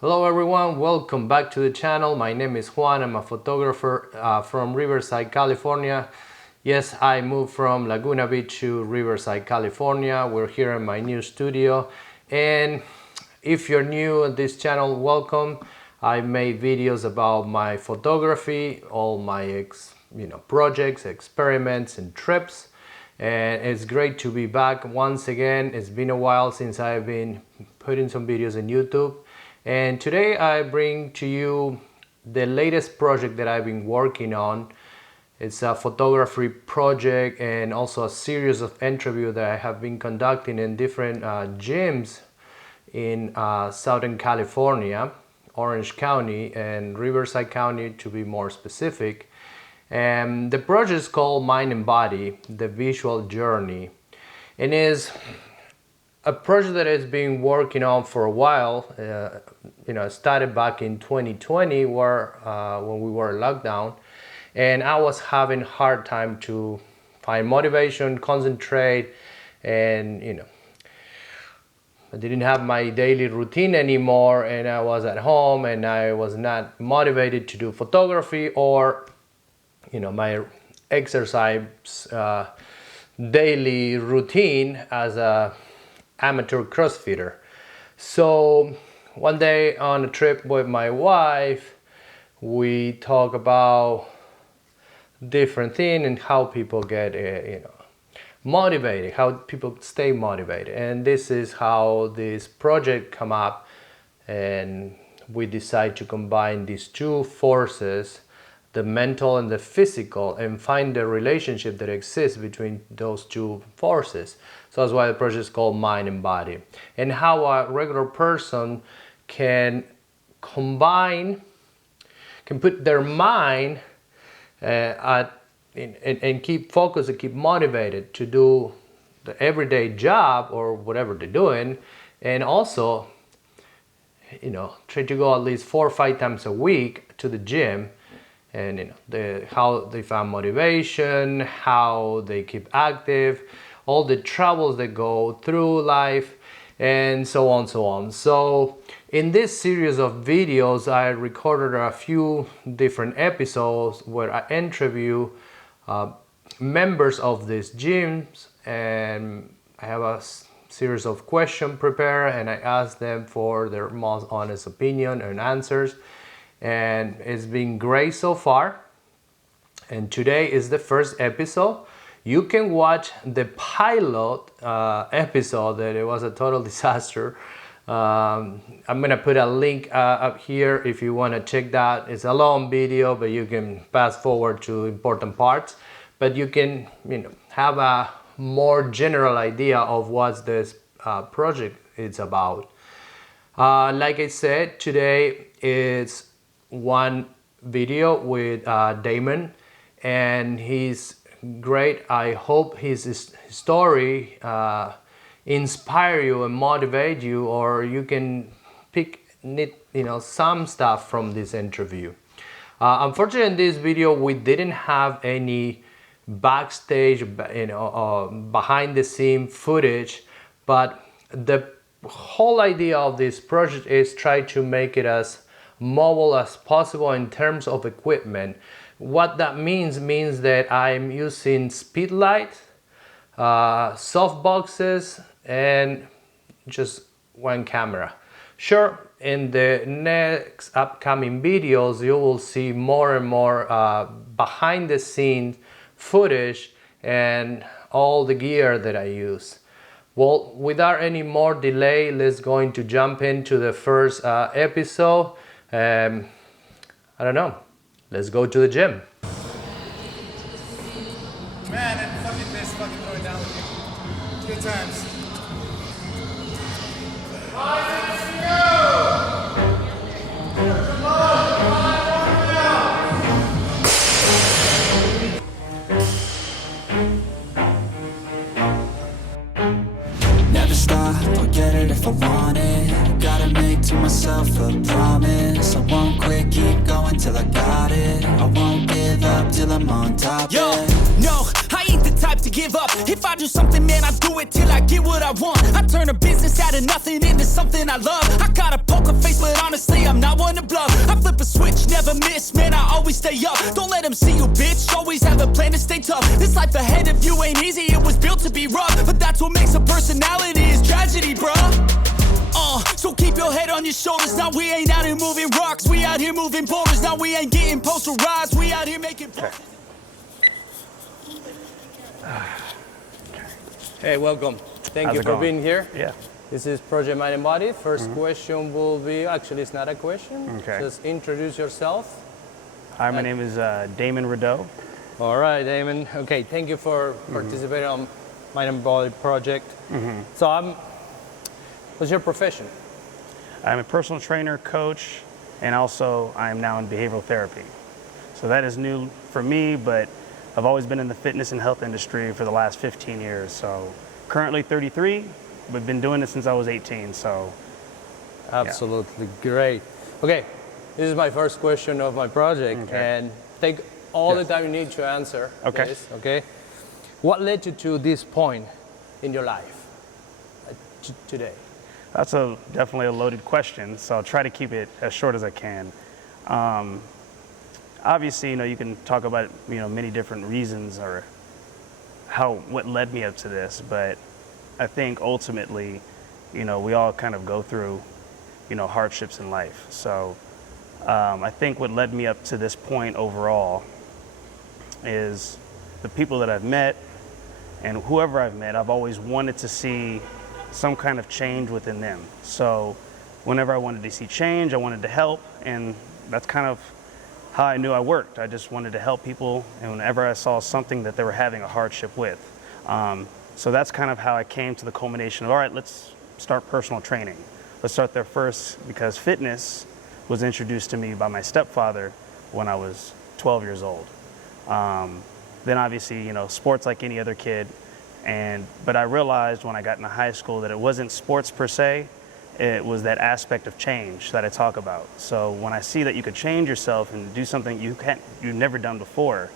Hello everyone, welcome back to the channel. My name is Juan. I'm a photographer from Riverside, California. Yes, I moved from Laguna Beach to Riverside, California. We're here in my new studio, and if you're new at this channel, welcome. I made videos about my photography, all my projects, experiments and trips, and it's great to be back once again. It's been a while since I've been putting some videos on YouTube. And today I bring to you the latest project that I've been working on. It's a photography project and also a series of interviews that I have been conducting in different gyms in Southern California, Orange County and Riverside County to be more specific. And the project is called Mind and Body, the Visual Journey, and is a project that has been working on for a while. It started back in 2020 when we were in lockdown, and I was having a hard time to find motivation, concentrate, and I didn't have my daily routine anymore, and I was at home and I was not motivated to do photography or my exercise daily routine as a amateur CrossFitter. So one day on a trip with my wife, we talk about different things and how people get motivated, how people stay motivated. And this is how this project come up, and we decide to combine these two forces, the mental and the physical, and find the relationship that exists between those two forces. So that's why the project is called Mind and Body, and how a regular person can put their mind and keep focused and keep motivated to do the everyday job or whatever they're doing, and also try to go at least 4 or 5 times a week to the gym. And how they find motivation, how they keep active, all the troubles that go through life, and so on. So in this series of videos, I recorded a few different episodes where I interview members of these gyms, and I have a series of questions prepared, and I ask them for their most honest opinion and answers. And it's been great so far, and today is the first episode. You can watch the pilot episode that it was a total disaster. I'm gonna put a link up here if you want to check that. It's a long video, but you can fast forward to important parts, but you can have a more general idea of what this project is about. Like I said, today it's one video with Damon, and he's great. I hope his story inspire you and motivate you, or you can pick some stuff from this interview. Unfortunately, in this video we didn't have any backstage behind the scene footage, but the whole idea of this project is try to make it as mobile as possible in terms of equipment. What that means that I'm using speedlight, soft boxes, and just one camera. Sure, in the next upcoming videos you will see more and more behind the scenes footage and all the gear that I use. Well, without any more delay, let's going to jump into the first episode. I don't know. Let's go to the gym. Man, I'm fucking pissed. Fucking throw it down with you. 2 times. 5 minutes to go. Come on, warm it up. Never stop, I'll get it if I want it. Gotta make to myself a promise. I won't quit, keep going till I got it. I won't give up till I'm on top. Yo, no, I ain't the type to give up. If I do something, man, I do it till I get what I want. I turn a business fitness out of nothing into something I love. I got a poker face, but honestly, I'm not one to bluff. I flip a switch, never miss, man, I always stay up. Don't let them see you, bitch, always have a plan to stay tough. This life ahead of you ain't easy, it was built to be rough. But that's what makes a personality, is tragedy, bruh. So keep your head on your shoulders. Now we ain't out here moving rocks, we out here moving boulders. Now we ain't getting posterized, we out here making posters. Hey, welcome. Thank you for being here. Yeah. This is Project Mind and Body. First question will be, actually it's not a question. Okay. Just introduce yourself. Hi, my name is Damon Rideau. All right, Damon. Okay, thank you for participating on Mind and Body project. So what's your profession? I'm a personal trainer, coach, and also I'm now in behavioral therapy. So that is new for me, but I've always been in the fitness and health industry for the last 15 years. So currently 33, but been doing it since I was 18, so. Absolutely great. Okay, this is my first question of my project, and take all the time you need to answer this, okay? What led you to this point in your life today? That's definitely a loaded question, so I'll try to keep it as short as I can. Obviously, you can talk about, many different reasons or what led me up to this, but I think ultimately, we all kind of go through, hardships in life. So I think what led me up to this point overall is the people that I've met, and whoever I've met, I've always wanted to see some kind of change within them. So whenever I wanted to see change, I wanted to help, and that's kind of how I knew I worked. I just wanted to help people, and whenever I saw something that they were having a hardship with. So that's kind of how I came to the culmination of, all right, let's start personal training. Let's start there first, because fitness was introduced to me by my stepfather when I was 12 years old. Then obviously, sports like any other kid. But I realized when I got into high school that it wasn't sports per se, it was that aspect of change that I talk about. So when I see that you could change yourself and do something you've never done before,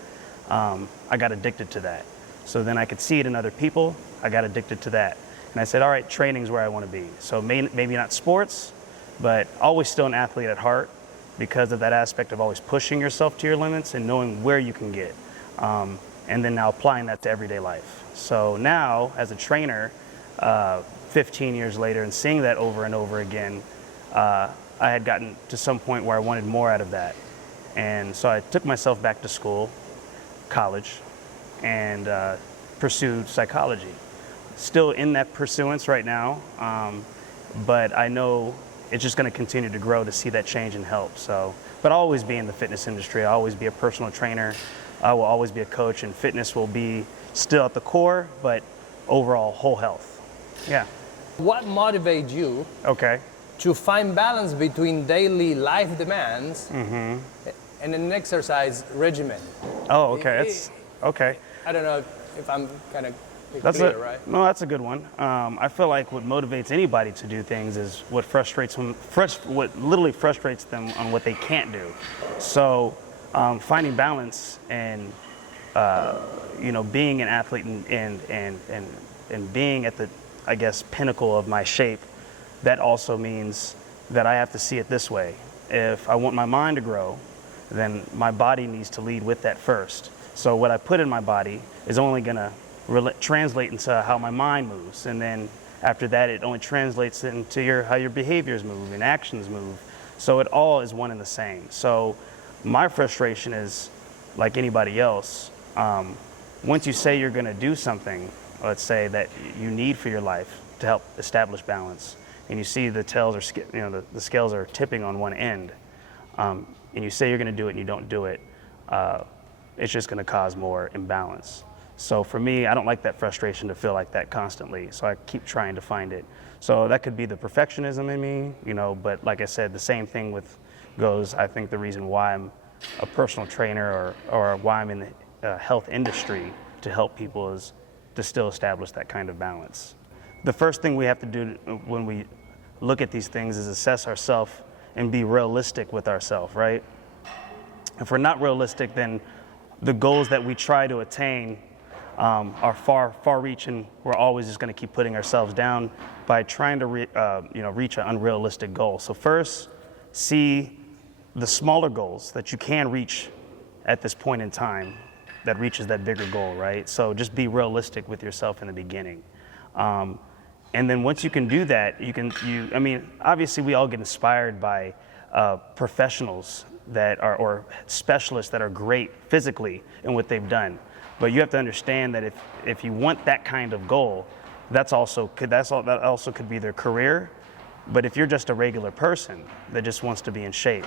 I got addicted to that. So then I could see it in other people, I got addicted to that. And I said, all right, training's where I want to be. So maybe not sports, but always still an athlete at heart, because of that aspect of always pushing yourself to your limits and knowing where you can get. And then now applying that to everyday life. So now, as a trainer, 15 years later, and seeing that over and over again, I had gotten to some point where I wanted more out of that. And so I took myself back to school, college, and pursued psychology. Still in that pursuance right now, but I know it's just going to continue to grow to see that change and help. So, but I'll always be in the fitness industry. I'll always be a personal trainer. I will always be a coach, and fitness will be still at the core, but overall whole health. Yeah. What motivates you to find balance between daily life demands and an exercise regimen? Oh, okay. Okay. I don't know if I'm kind of clear, right? No, that's a good one. I feel like what motivates anybody to do things is what frustrates them, what literally frustrates them on what they can't do. So finding balance and being an athlete and being at the, I guess, pinnacle of my shape, that also means that I have to see it this way. If I want my mind to grow, then my body needs to lead with that first. So what I put in my body is only going to translate into how my mind moves, and then after that it only translates into how your behaviors move and actions move. So it all is one and the same. So my frustration is like anybody else. Once you say you're going to do something, let's say that you need for your life to help establish balance, and you see the tails are, the scales are tipping on one end, and you say you're going to do it and you don't do it, it's just going to cause more imbalance. So for me, I don't like that frustration to feel like that constantly. So I keep trying to find it. So that could be the perfectionism in me, but like I said, the same thing goes, I think the reason why I'm a personal trainer or why I'm in the health industry to help people is to still establish that kind of balance. The first thing we have to do when we look at these things is assess ourselves and be realistic with ourselves, right? If we're not realistic, then the goals that we try to attain are far reaching. We're always just going to keep putting ourselves down by trying to reach an unrealistic goal. So first, see the smaller goals that you can reach at this point in time that reaches that bigger goal, right? So just be realistic with yourself in the beginning. And then once you can do that, I mean, obviously we all get inspired by professionals that are, or specialists that are great physically in what they've done. But you have to understand that if you want that kind of goal, that also could be their career. But if you're just a regular person that just wants to be in shape,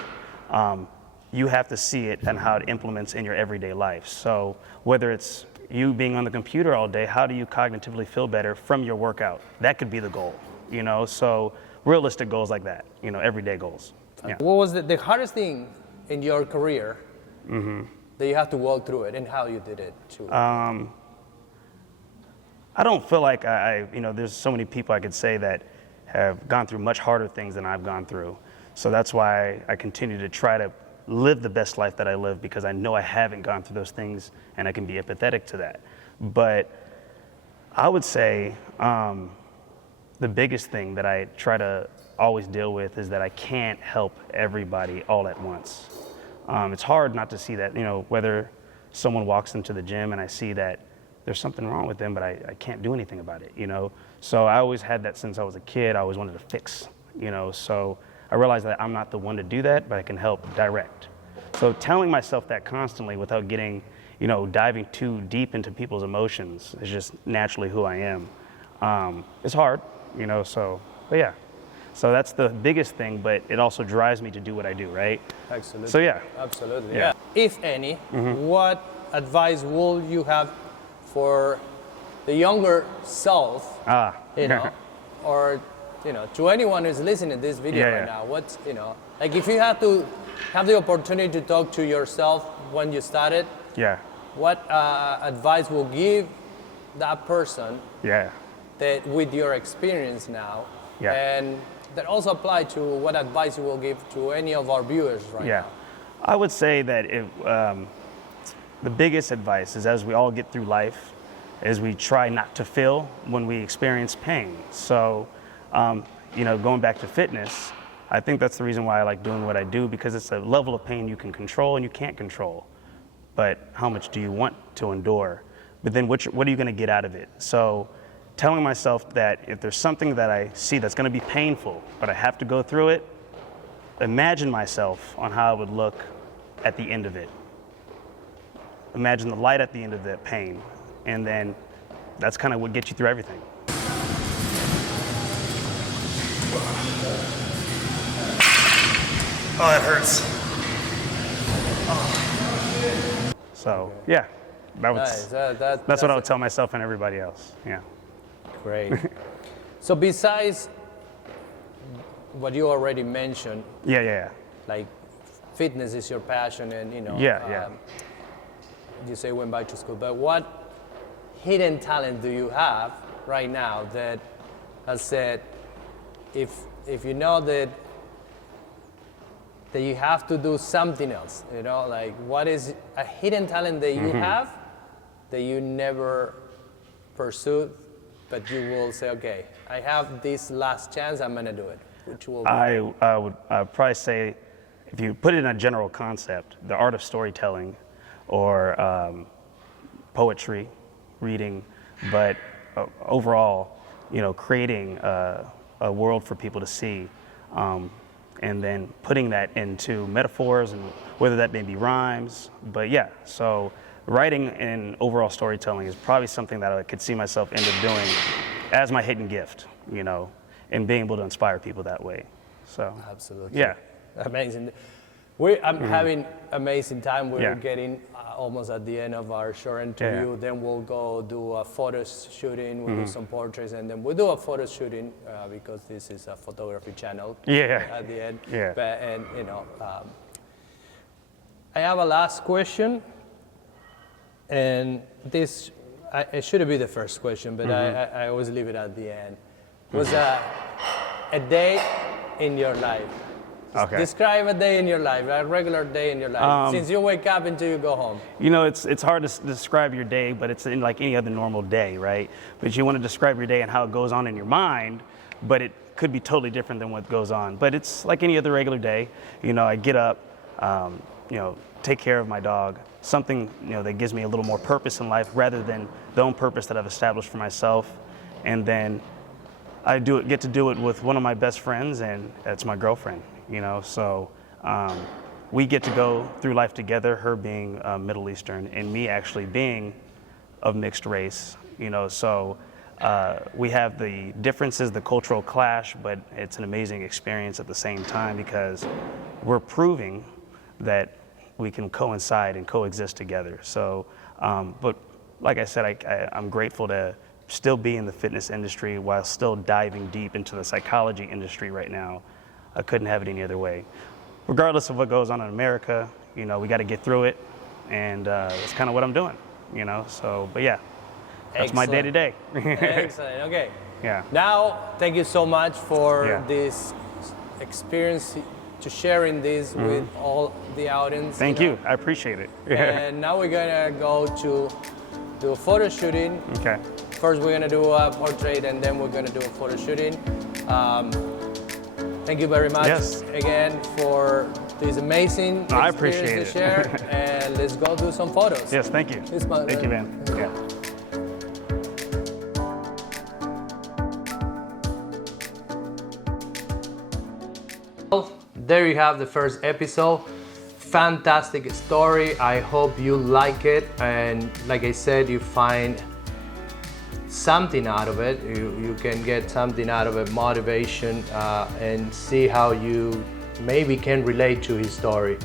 you have to see it and how it implements in your everyday life. So whether it's you being on the computer all day, how do you cognitively feel better from your workout? That could be the goal, you know? So realistic goals like that, you know, everyday goals. Yeah. What was the hardest thing in your career that you have to walk through it, and how you did it too? I don't feel like there's so many people I could say that have gone through much harder things than I've gone through. So that's why I continue to try to live the best life that I live, because I know I haven't gone through those things and I can be empathetic to that. But I would say the biggest thing that I try to always deal with is that I can't help everybody all at once. It's hard not to see that, you know, whether someone walks into the gym and I see that there's something wrong with them, but I can't do anything about it, you know? So I always had that since I was a kid. I always wanted to fix, you know? So I realized that I'm not the one to do that, but I can help direct. So telling myself that constantly without getting, you know, diving too deep into people's emotions is just naturally who I am. It's hard, you know, but yeah. So that's the biggest thing, but it also drives me to do what I do, right? Absolutely. So yeah. Absolutely. Yeah. If any, what advice will you have for the younger self? You know, or you know, to anyone who's listening to this video right now, what's, you know, like if you had to have the opportunity to talk to yourself when you started, what advice will give that person that with your experience now, and that also apply to what advice you will give to any of our viewers right now? I would say that the biggest advice is, as we all get through life, is we try not to feel when we experience pain. So, you know, going back to fitness, I think that's the reason why I like doing what I do, because it's a level of pain you can control and you can't control. But how much do you want to endure? But then what are you going to get out of it? So telling myself that if there's something that I see that's going to be painful, but I have to go through it, imagine myself on how I would look at the end of it. Imagine the light at the end of that pain. And then that's kind of what gets you through everything. Oh, that hurts. So, yeah, that's what I would tell myself and everybody else. Yeah. Great. So besides what you already mentioned, like fitness is your passion, and you know, you say went back to school, but what hidden talent do you have right now that has said, if you know that you have to do something else, you know, like what is a hidden talent that you have that you never pursued, but you will say, okay, I have this last chance, I'm gonna do it, which will be? I would probably say, if you put it in a general concept, the art of storytelling, or poetry, reading, but overall, you know, creating a world for people to see, and then putting that into metaphors, and whether that may be rhymes, but yeah, so writing and overall storytelling is probably something that I could see myself end up doing as my hidden gift, you know, and being able to inspire people that way. So absolutely, yeah, amazing. I'm having amazing time. We're getting almost at the end of our short interview. Then we'll go do a photo shooting. We'll do some portraits, and then we'll do a photo shooting because this is a photography channel. At the end. But, and you know, I have a last question, and this it should be the first question, but I always leave it at the end. Was a day in your life Okay. Describe a day in your life, a regular day in your life, since you wake up until you go home. You know, it's hard to describe your day, but it's in like any other normal day, right? But you want to describe your day and how it goes on in your mind, but it could be totally different than what goes on. But it's like any other regular day. You know, I get up, you know, take care of my dog, something, you know, that gives me a little more purpose in life rather than the own purpose that I've established for myself. And then I get to do it with one of my best friends, and that's my girlfriend, you know. So we get to go through life together, her being Middle Eastern and me actually being of mixed race, you know. So we have the differences, the cultural clash, but it's an amazing experience at the same time because we're proving that we can coincide and coexist together. So, but like I said, I'm grateful to still be in the fitness industry while still diving deep into the psychology industry right now. I couldn't have it any other way. Regardless of what goes on in America, you know, we got to get through it, and that's kind of what I'm doing, you know. So, but yeah, that's my day to day. Excellent. Okay. Yeah. Now, thank you so much for Yeah. this experience, to sharing this with all the audience. Thank you. I appreciate it. And now we're gonna go to do a photo shooting. Okay. First, we're gonna do a portrait, and then we're gonna do a photo shooting. Thank you very much again for this amazing I experience appreciate to it. share. And let's go do some photos. Yes, thank you. Thank you, man. Yeah. There you have the first episode. Fantastic story. I hope you like it, and like I said, you find something out of it. You can get something out of it, motivation, and see how you maybe can relate to his story.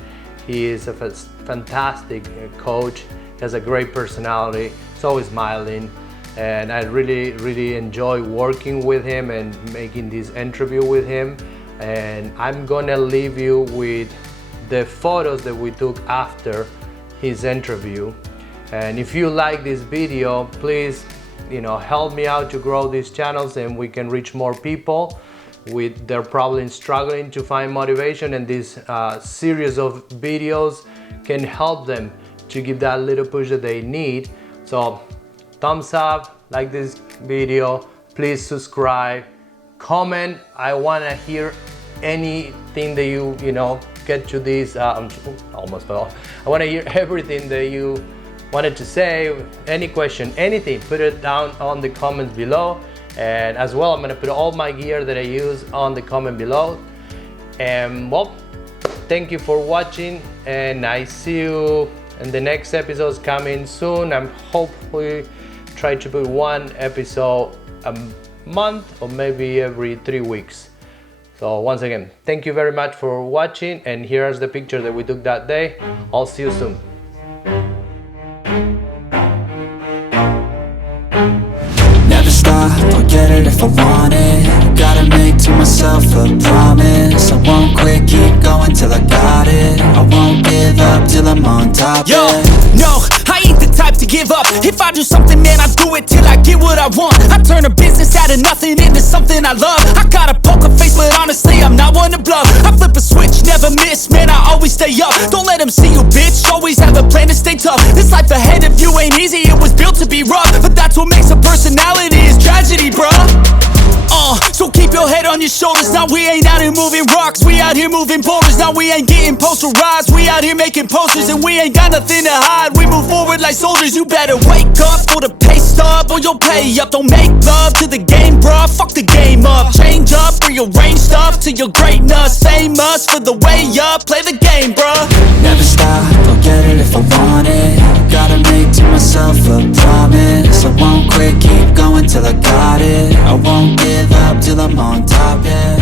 He is a fantastic coach, has a great personality, he's always smiling, and I really enjoy working with him and making this interview with him. And I'm gonna leave you with the photos that we took after his interview. And if you like this video, please, you know, help me out to grow these channels and we can reach more people. They're probably struggling to find motivation, and this series of videos can help them to give that little push that they need. So thumbs up, like this video, please subscribe, comment. I want to hear anything that you know get to this almost fell. I want to hear everything that you wanted to say, any question, anything, put it down on the comments below. And as well, I'm gonna put all my gear that I use on the comment below. And well, thank you for watching, and I see you in the next episodes coming soon. I'm hopefully try to put one episode a month or maybe every 3 weeks. So once again, thank you very much for watching, and here's the picture that we took that day. I'll see you soon. Never stop, I'll get it if I want it. Gotta make to myself a promise. I won't quit, keep going till I got it. I won't give up till I'm on top. Yo, no, I ain't the type to give up. If I do something, man, I do it till I get what I want. I turn a business out of nothing into something I love. I got a poker face, but honestly, I'm not one to bluff. I flip a switch, never miss, man, I always stay up. Don't let them see you, bitch, always have a plan to stay tough. This life ahead of you ain't easy, it was built to be rough. But that's what makes a personality, is tragedy, bruh. So keep your head on your shoulders. Now we ain't out here moving rocks, we out here moving boulders. Now we ain't getting posterized, we out here making posters. And we ain't got nothing to hide, we move forward like soldiers. You better wake up for the pay stub, or you'll pay up. Don't make love to the game, bruh, fuck the game up. Change up, rearrange stuff to your greatness. Famous for the way up, play the game, bruh. Never stop, I'll get it if I want it. Gotta make to myself a promise. I won't quit, keep going till I got it. I won't give up till I'm on top, yeah.